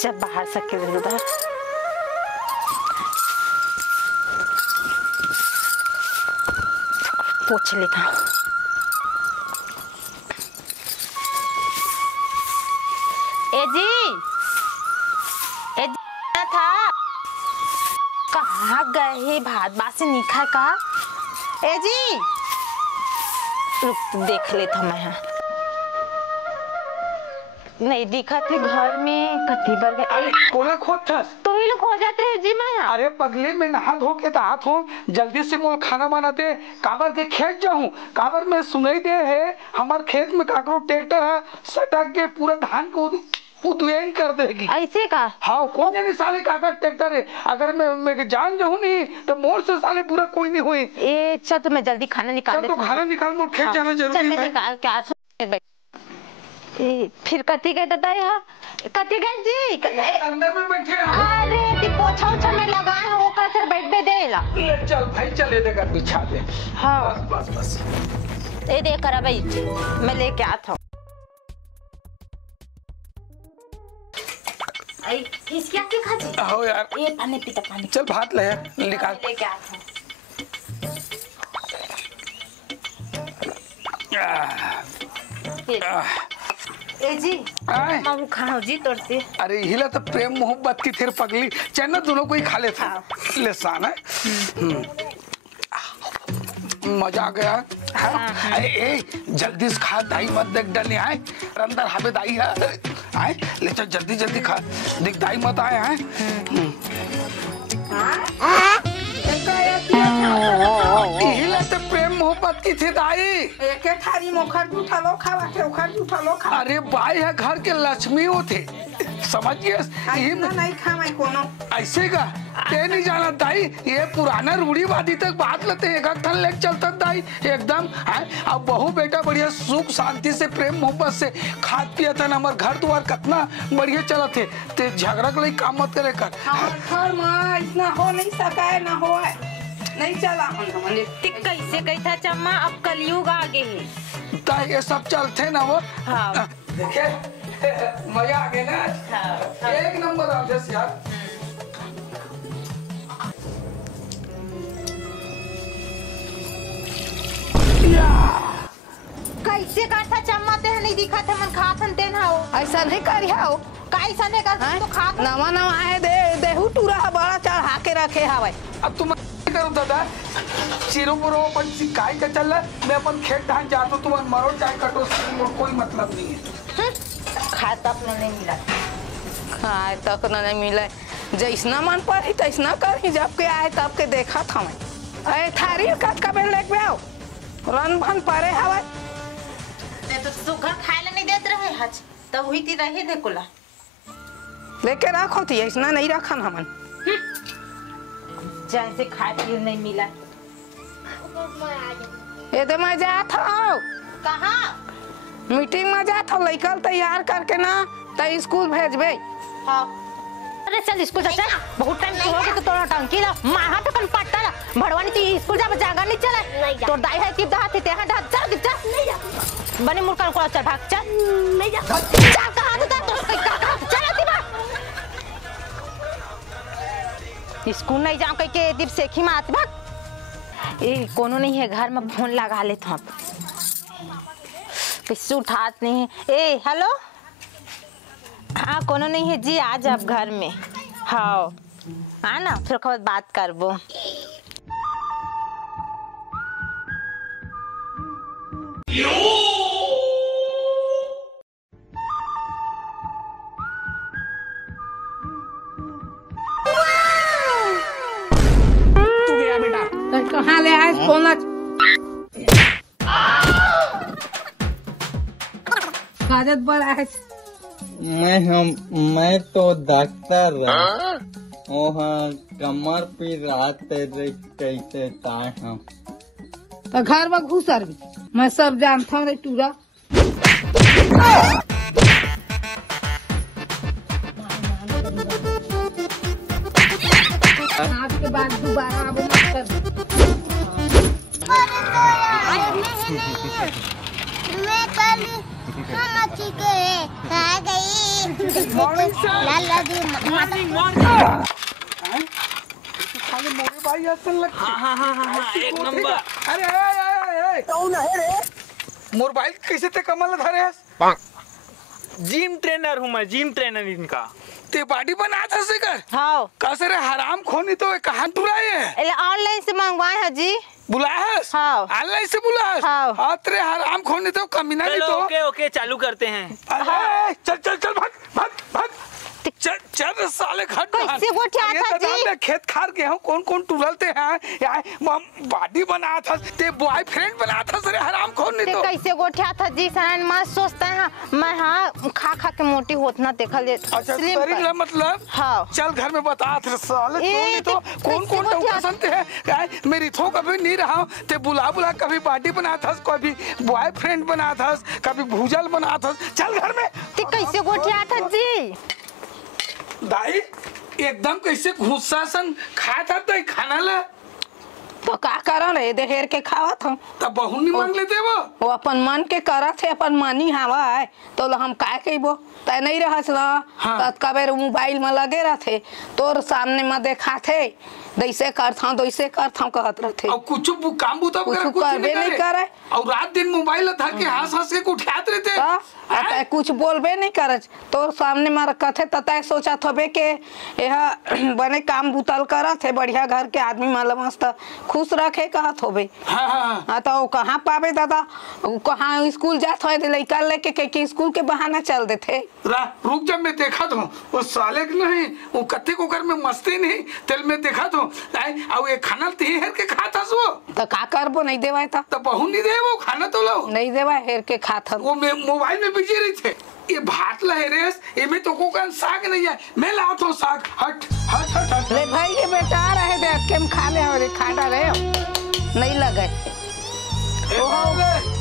जब बाहर सके उधर पोछ लेता। ए जी था कहाँ गए? भात बासी नहीं खाए का? ए जी रुक देख लेता मैं। नहीं दिखा थे घर में कति बार गए। अरे कोला खोद था तो ही लोग हो जाते हैं जी। मैं अरे पगले में नहा धो के दात हूँ, जल्दी से मोल खाना बनाते काबर के खेत जाऊँ। काबर में सुनाई दे है हमारे खेत में काकरो ट्रैक्टर है सटक के पूरा धान को उद्वेन कर देगी। ऐसे का? हाँ कौन जाने साले काका ट्रैक्टर है। अगर मैं जान जाऊँ नहीं तो मोर से साले पूरा कोई नहीं हुई। ए चल तो मैं जल्दी खाना निकाल देती हूँ। खाना निकाल मोर खेत जाना जरूरी है। निकाल क्या फिर कथी गए दादा यहाँ कथी गए जी? अंदर में बैठे। अरे पोछा उछा में लगा है वो कैसे बैठ दे देला। चल भाई चले देकर बिछा दे। हाँ बस बस बस। ये देख कर भाई मैं लेके आता हूँ। इसकी आके खा जी। आओ यार ये पानी पीता पानी। चल भात ले निकाल लेके आता हूँ। ए जी मैं खाऊं जी तोड़ते। अरे हिला तो प्रेम मोहब्बत की फिर पगली चैन दोनों को ही खा लेता ले सान है। मजा आ गया। अरे ए जल्दी से खा दाई मत देख डलने आए अंदर हमें दाई है आए ले चल जल्दी जल्दी खा देख दाई मत आए हैं। हिला तो प्रेम मोहब्बत की थी दाई। एक थारी मोखर जूठा लो खावा के ओखर जूठा लो खा। अरे बाई है घर के लक्ष्मी हो थे समझिए नहीं खावे कोनो ऐसे का ते नहीं जाना दाई। ये पुराना रूढ़ीवादी तक बात लेते एक थन लेके चलता दाई एकदम है। अब बहू बेटा बढ़िया सुख शांति से प्रेम मोहब्बत से खाद पिया था हमारे घर द्वार कितना बढ़िया चला थे ते झगड़ा के लिए काम मत करे कर। घर में इतना हो नहीं सका है ना हो है नहीं चला हमने कैसे कही था चम्मा अब कलयुग आगे है ता ये सब चलते ना वो। हाँ देखे मजा आ गया ना। एक नंबर आप जैसे यार कैसे करता चम्माते हैं नहीं दिखा थे मन खाथन तेन हाओ ऐसा नहीं करिया हो कैसा नहीं कर तो खा नवा नवा है देहू टूरा बड़ा चढ़ा के रखे हवे। अब तुम करो दादा चिरो पुरो अपन सिकाई का चल मैं अपन खेत धान जातो तुम मरो चाहे कटो कोई मतलब नहीं है। खाए तक नहीं मिला खाए तक नहीं मिले जैसना मन पर ही तैसना कर ही जब के आए तब के देखा था मैं। अरे थारी कट का बेल लेके आओ रन भन परे हवे तो सुगर खाए ले नहीं देते रहे हज तो हुई थी रहे देखोला लेके रखो थी ऐसा नहीं रखन हमन जैसे खाए पिए नहीं मिला। ये तो मैं जात हूँ कहाँ मीटिंग में जात हूँ लइकल तैयार करके ना तो स्कूल भेजबे। हाँ अरे चल स्कूल जा चल बहुत टाइम हो गया तो तोरा टंकी ला माहा तो कन पट्टा ला भड़वानी तू स्कूल जा जागा नहीं चले तो दाई है कि दात है तेहा दात चल चल नहीं जा बने मुर्का को चल भाग चल नहीं जा चल कहां तो चल स्कूल नहीं जाऊं कह के दीप सेखी मात भाग। ए कोनो नहीं है घर में फोन लगा ले तो किसी उठात नहीं है। ए हेलो हाँ कोनो नहीं है जी आज आप घर में हाँ आना फिर खबर बात करबो। कहाँ ले आए सोना कागज पर आए मैं तो डॉक्टर वहाँ कमर पे रात कैसे ताए हम तो घर में घुसर भी मैं सब जानता हूँ टूरा आज के बाद दोबारा अब मत कर। मैं कल हाँ ठीक है आ गई लाला दी खाली मोरे भाई ऐसा लगता हाँ एक नंबर। अरे कौन है रे मोबाइल कैसे ते कमल धरे है जिम ट्रेनर हूँ मैं, जिम ट्रेनर इनका। ते बॉडी बना था से कर हाँ कैसे रे हराम खोनी तो कहाँ टुराए है ऑनलाइन से मंगवाए हैं जी। बुलाया है हाँ। ऑनलाइन से बुलाया है हाँ। हाँ तेरे हराम खोनी तो कमीना नहीं चलो तो ओके ओके चालू करते हैं। अरे चल चल चल भाग भाग भाग चल चल साले खट कैसे वो क्या था जी? खेत खार गेहूं कौन कौन टुरलते हैं यार बॉडी बना था ते बॉयफ्रेंड बना था सरे हराम खोन नहीं ते तो कैसे गोठिया था जी सरान मां सोचते हैं मैं हाँ खा के मोटी होत ना देखा ले अच्छा स्लिम शरीर कर। ला मतलब हाँ। चल घर में बता थे साले ए, कौन नहीं तो ते कौन कैसे कौन वो तो क्या- पसंद है यार मेरी थो कभी नहीं रहा ते बुला बुला कभी बॉडी बना था कभी बॉयफ्रेंड बना था कभी भूजल बना था चल घर में ते कैसे गोठिया था जी? दाई एकदम कैसे गुस्सा सन खा था तो खाना ला तो का करन रे देखेर के खावत हम तब बहु नहीं मांग लेते वो अपन मन के करत है अपन मनी हवा है तो हम का कहबो तय नहीं रहस ना हाँ। तत कबेर मोबाइल में लगे रहते तोर सामने में देखा थे दैसे करथा दैसे करथा कहत रहते और कुछ काम बुता कुछ वगैरह कुछ करबे नहीं करे। और रात दिन मोबाइल धर के हंस हंस के उठाते रहते तय कुछ बोलबे नहीं करत तोर सामने में रखत है तय सोचत हबे के यह बने काम बुतल करत है बढ़िया घर के आदमी माला मस्त खुश रखे कहत होबे। हाँ हाँ हाँ तो कहाँ पावे दादा कहाँ स्कूल जात हो लड़का लेके के स्कूल के बहाना चल देते। रुक जब मैं देखा तो वो साले के नहीं वो कत्ते को घर में मस्ती नहीं तेल में देखा तो और ये खाना तेहर के खाता सो तो का करबो नहीं देवा था तो बहु नहीं दे वो खाना तो लो नहीं देवा हेर के खाता वो मोबाइल में बिजी रही थे ये भात लहरेस ये में तो को कन साग नहीं है मैं लाता हूँ साग हट हट हट हट ले भाई ये बेटा रहे दे के हम खा ले और खाटा रहे नहीं लगे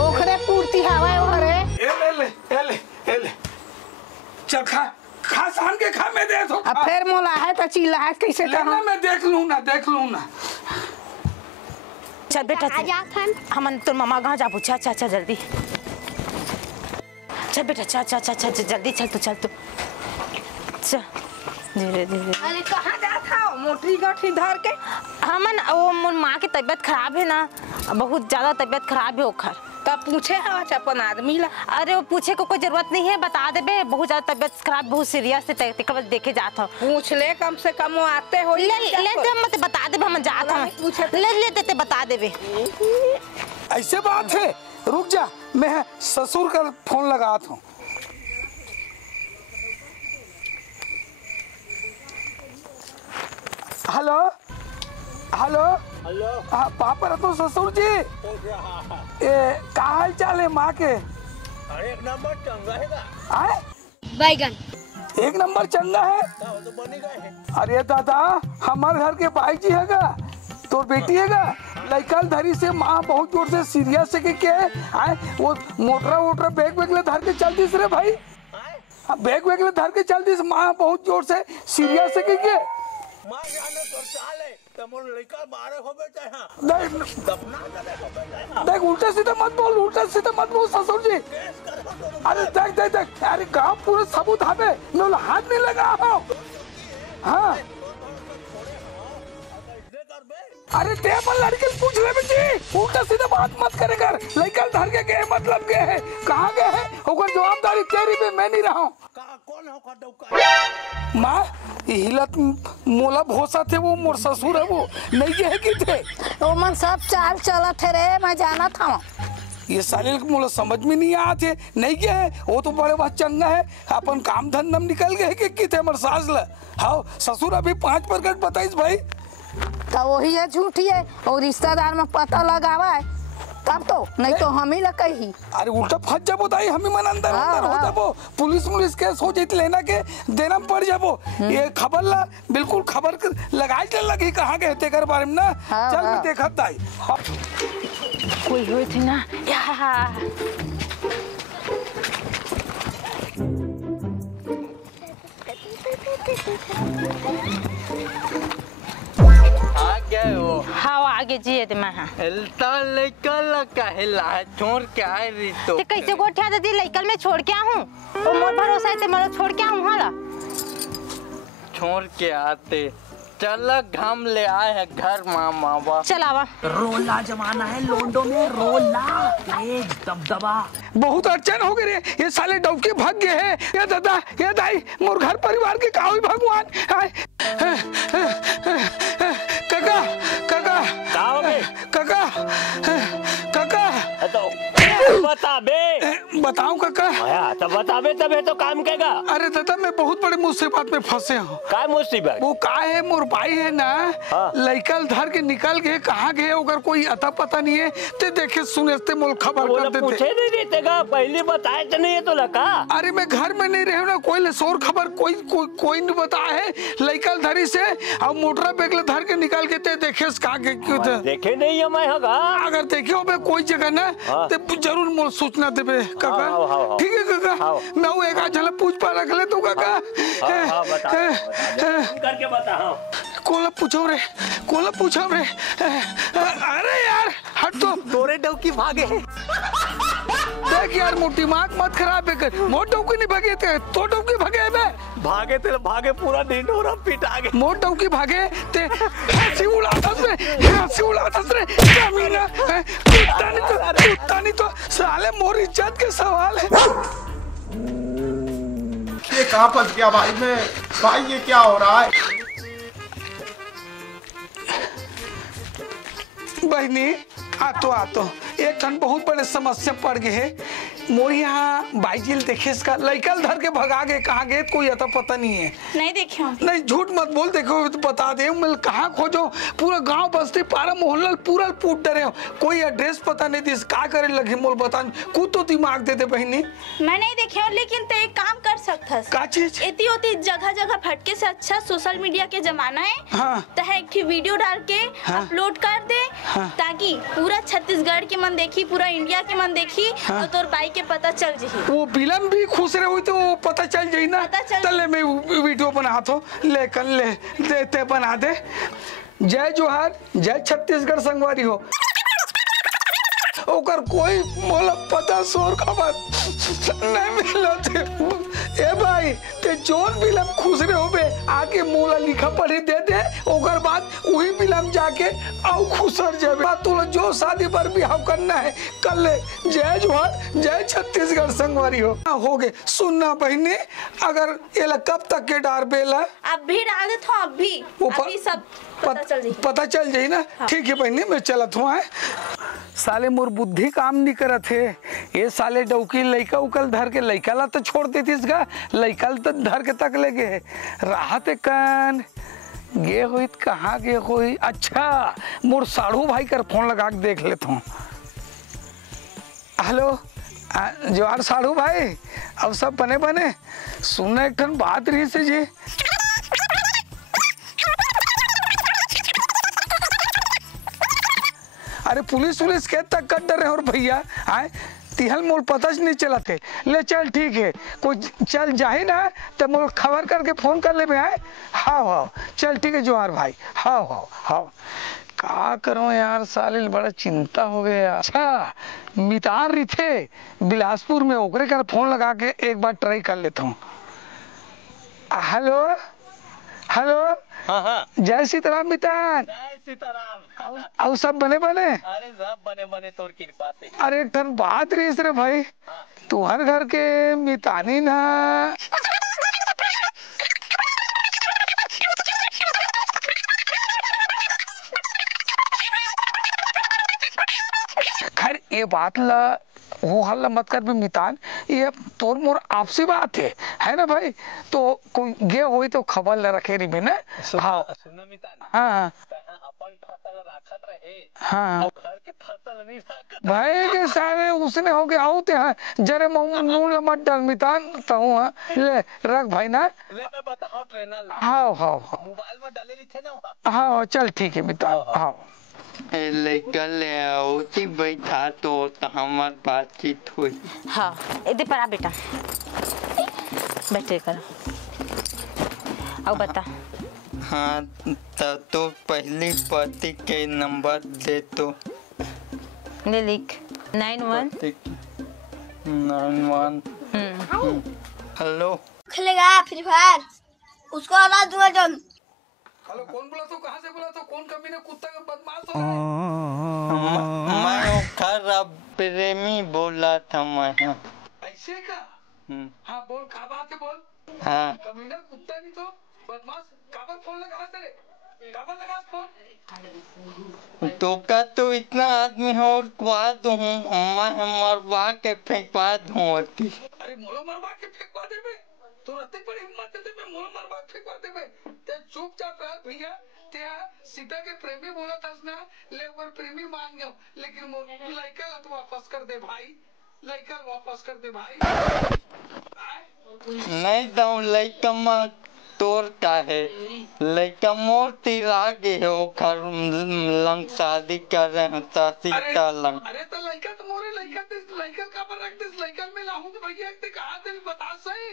ओखरे पूर्ति हवा ओरे ए ले चल खा खा सान के खा मैं दे तो अब फिर मोला है तो चिल्ला है कैसे लेना मैं देख लूँ ना चल बेटा हम तो मामा कहाँ जा पूछा चाचा जल्दी चल बेटा चल जल्दी चल चल धीरे धीरे। अरे कहाँ जाता हो मोटी गठी धर के हमन वो मोर माँ की तबीयत खराब है ना बहुत ज्यादा तबीयत खराब है ओखर तब पूछे हवा अपन आदमी ला अरे वो पूछे को कोई जरूरत नहीं है बता देबे बहुत ज्यादा तबीयत खराब बहुत सीरियस है बस देखे जाता हूँ पूछ ले कम से कम वो आते हो ले दे मत बता देबे हम जाता हूँ ले देते बता देबे ऐसे बात है रुक जा मैं ससुर का फोन लगाता हूँ हेलो हेलो हेलो हाँ पापा रतो ससुर जी का हाल चाल है माँ के अरे एक नंबर चंगा है आए बैगन एक नंबर चंगा है तो बनी गए। अरे दादा हमारे घर के भाई जी हैगा तो बेटी हैगा लड़का धरी से माँ बहुत जोर से सीरियस है कि क्या है आए वो मोटरा बैग वैग ले धर के चलती रे भाई बैग वैग ले धर के चलती माँ बहुत जोर से सीरियस है कि क्या मां जाने तो चाले तो मोर लड़का बारे हो बेटा हां दफना दे देख उल्टा सीधा मत बोल ससुर जी अरे देख अरे गांव पूरे सबूत हमें मैं हाथ नहीं लगा हूँ हाँ अरे ते अपन लड़के पूछ ले बेटी उल्टा सीधा बात मत करे कर लड़का धर के गए मतलब गए है कहाँ गए है ओकर जवाबदारी तेरी पे मैं नहीं रहा हूँ कौन हो का माँ हिलत मोला भोसा थे वो मोर ससुर है वो नहीं गए कि थे वो मन सब चाल चला थे रे मैं जाना था ये साले मोला समझ में नहीं आते नहीं गए है वो तो बड़े बात चंगा है अपन काम धंधम निकल गए कि थे मर सास ला हाँ ससुर अभी 5% बताइस भाई तो वही है झूठी है और रिश्तेदार में पता लगावा है तब तो नहीं तो हम ही लग ही अरे उल्टा फंस जाबो दाई हम ही मन अंदर हो जाबो पुलिस केस हो जाती लेना के देना पड़ जाबो ये खबर ला बिल्कुल खबर लगाई चल लगी कहाँ गए थे कर बारे में ना चल मैं देखा दाई कोई हुई थी ना या आ गया वो हाँ आ के जिए दे मैं। हेलता लेकर कहला छोड़ के आए रही तो ते कैसे गोठिया दे लइकल में छोड़ के आऊं? ओ मोर भरोसा है ते मरो छोड़ के आऊं हाला। छोड़ के आते चल घाम ले आए है घर मामा बा। चलावा रोला जमाना है लोंडो में, रोला तेज दबदबा। बहुत अड़चन हो गई रे, ये साले डौके भाग गए हैं। ये दादा ये दाई मोर घर परिवार के का हुई भगवान। काका काका का हो गए? काका काका तो बता बे। बताऊं काका? आया तो बता बे, तबे तो काम केगा। अरे दादा मैं बहुत बड़े मुसीबत में फंसे हूँ। का मुसीबत? वो का है मोर भाई है ना, हाँ। लइकल धर के निकल गए, कहाँ गए अगर कोई अता पता नहीं है ते देखे सुने से मोल खबर कर देते। पूछे नहीं देते का, पहले बताए तो नहीं है तो लगा। अरे मैं घर में नहीं रहे ना, कोई शोर खबर कोई नहीं बताया है। लइकल धरी से अब मोटरा बेगले धर के निकल के ते देखे का क्यों थे? देखे नहीं है मैं हगा। अगर देखे हो कोई जगह ना ते जरूर मोल सूचना देबे काका। हाँ। ठीक है काका, मैं वो एक आध झलक पूछ पा रख ले तो काका। हाँ, बता करके बता। कोला पूछो रे, कोला पूछो रे। अरे यार हट तो, तोरे डौकी भागे। देख यार मोर दिमाग मत खराब है कर। मोर डौकी नहीं भागे थे, तो डौकी भागे बे। भागे तेरे भागे पूरा ढिंढोरा पिटा गए। मोर डौकी भागे ते हंसी उड़ातस रे, हंसी उड़ातस रे। कमीना कुत्ता नहीं तो साले मोर इज्जत के सवाल है। ये कहाँ फंस गया भाई मैं? भाई ये क्या हो रहा है? बहनी आतो एक ठन बहुत बड़े समस्या पड़ गए है। मोर यहाँ बाईजिल देखे इसका लइकल धर के भगा गए, कहाँ गए कोई अता पता नहीं है। नहीं देखे हम। नहीं झूठ मत बोल, देखो तो बता दे मैं कहाँ खोजो। पूरा गांव बस्ती पारा मोहल्ला पूरा पूट डरे हो, कोई एड्रेस पता नहीं दिस का करे लगे मोल बता कु तो दिमाग दे दे बहनी। मैं नहीं देखे हूँ, लेकिन ते एक काम कर सकता का चीज? इतनी होती जगह जगह भटके से अच्छा सोशल मीडिया के जमाना है। हाँ। तो एक वीडियो डाल के अपलोड कर दे, ताकि पूरा छत्तीसगढ़ के मन देखी, पूरा इंडिया के मन देखी, और तोर बाई के पता चल जाही। वो बिलम भी खुश रहे हुई तो वो पता चल जाई ना। तले में वीडियो बना तो लेकर ले देते बना दे। जय जोहार, जय छत्तीसगढ़ संगवारी हो। ओकर कोई मोला पता सोर खबर नहीं मिला थे। ए भाई ते जोन बिलम खुश रहे होबे आके मोला लिखा पढ़ी दे दे, ओकर बाद वही बिलम जाके आउ खुशर जाबे। तोला जो शादी पर बिहाव करना है कर ले। जय जोहार, जय छत्तीसगढ़ संगवारी हो गए। सुनना बहनी, अगर ये कब तक के डार बेला अब भी डाल दे तो अभी सब पता चल जाई ना। ठीक है बहनी मैं चलत हूँ। साले मोर बुद्धि काम नहीं करत है। ये साले डौकी लइका उकल धर के लइका ला तो छोड़ देती इसका, लइका तो धर के तक ले गए राहत कान गे हुई कहाँ गे हुई। अच्छा मोर साढ़ू भाई कर फोन लगा के देख लेता हूँ। हेलो जोहार साढ़ू भाई, अब सब बने बने। सुनना एक ठन बात रही से जी। अरे पुलिस के तक कर डरे और भैया आए तिहल मोल पता नहीं चला थे। ले चल ठीक है, कोई चल जाए ना तो मोल खबर करके फोन कर ले में आए। हाँ चल ठीक है जोहार भाई। हाँ का करो यार, साले बड़ा चिंता हो गया। अच्छा मितान रही थे बिलासपुर में, ओकरे का फोन लगा के एक बार ट्राई कर लेता हूँ। हेलो हाँ। जय सीताराम मितान। जय सीताराम। और सब बने अरे सब बने तोर कृपा से। अरे एक ठन बात रही रे भाई, तू हर घर के मितानी ना खैर ये बात ला वो हल्ला मत कर भी मितान, ये तोर मोर आपसी बात है ना भाई। तो कोई गे होई तो खबर ले रखे रही में ना। हाँ सुनो मितान। हाँ अपन फसल रखत रहे। हाँ घर के फसल नहीं रखत भाई के सारे उसने हो गया आउते हैं जरे नून मत डाल मितान तो ले रख भाई ना। ले मैं बताऊं ट्रेनर। हाँ मोबाइल में डाले ली थे ना। हाँ चल ठीक है मितान। हाँ लेकर उसी बैठा तो हमार बातचीत हुई। हाँ इधर पर आ बेटा, बैठे कर। अब बता हाँ तो पहली पति के नंबर दे तो ले लिख 91 91 हेलो खेलेगा फ्री फायर उसको आवाज दूंगा जब। हेलो कौन बोला तो कहाँ से बोला तो कौन कमीने कुत्ता का बदमाश हो रहा है? मैं खराब प्रेमी बोला था मैं। ऐसे का हाँ बोल का बात है बोल। हाँ कमीना कुत्ता नहीं तो बदमाश काबर फोन लगा तेरे काबर लगा फोन। तो का तो इतना आदमी हो और कुआ दूँ मैं मरवा के फेंकवा दूँ होती। अरे मोलो मरवा के फेंकवा दे बे तो रत्ती बड़ी हिम्मत दे मैं मोलो मरवा के फेंकवा दे बे ते चुपचाप रह भैया ते सीता के प्रेमी बोला था ना ले और प्रेमी मान गयो लेकिन लड़का तो वापस कर दे भाई लड़का वापस कर दे भाई। नहीं तो लड़का मत तोर का है लड़का मोर तिरा के हो घर लंग शादी कर रहे हैं सीता लंग। अरे तो लड़का तो मोरे लड़का का पर रख दे लड़का में लाऊं तो भैया ते कहा ते बता सही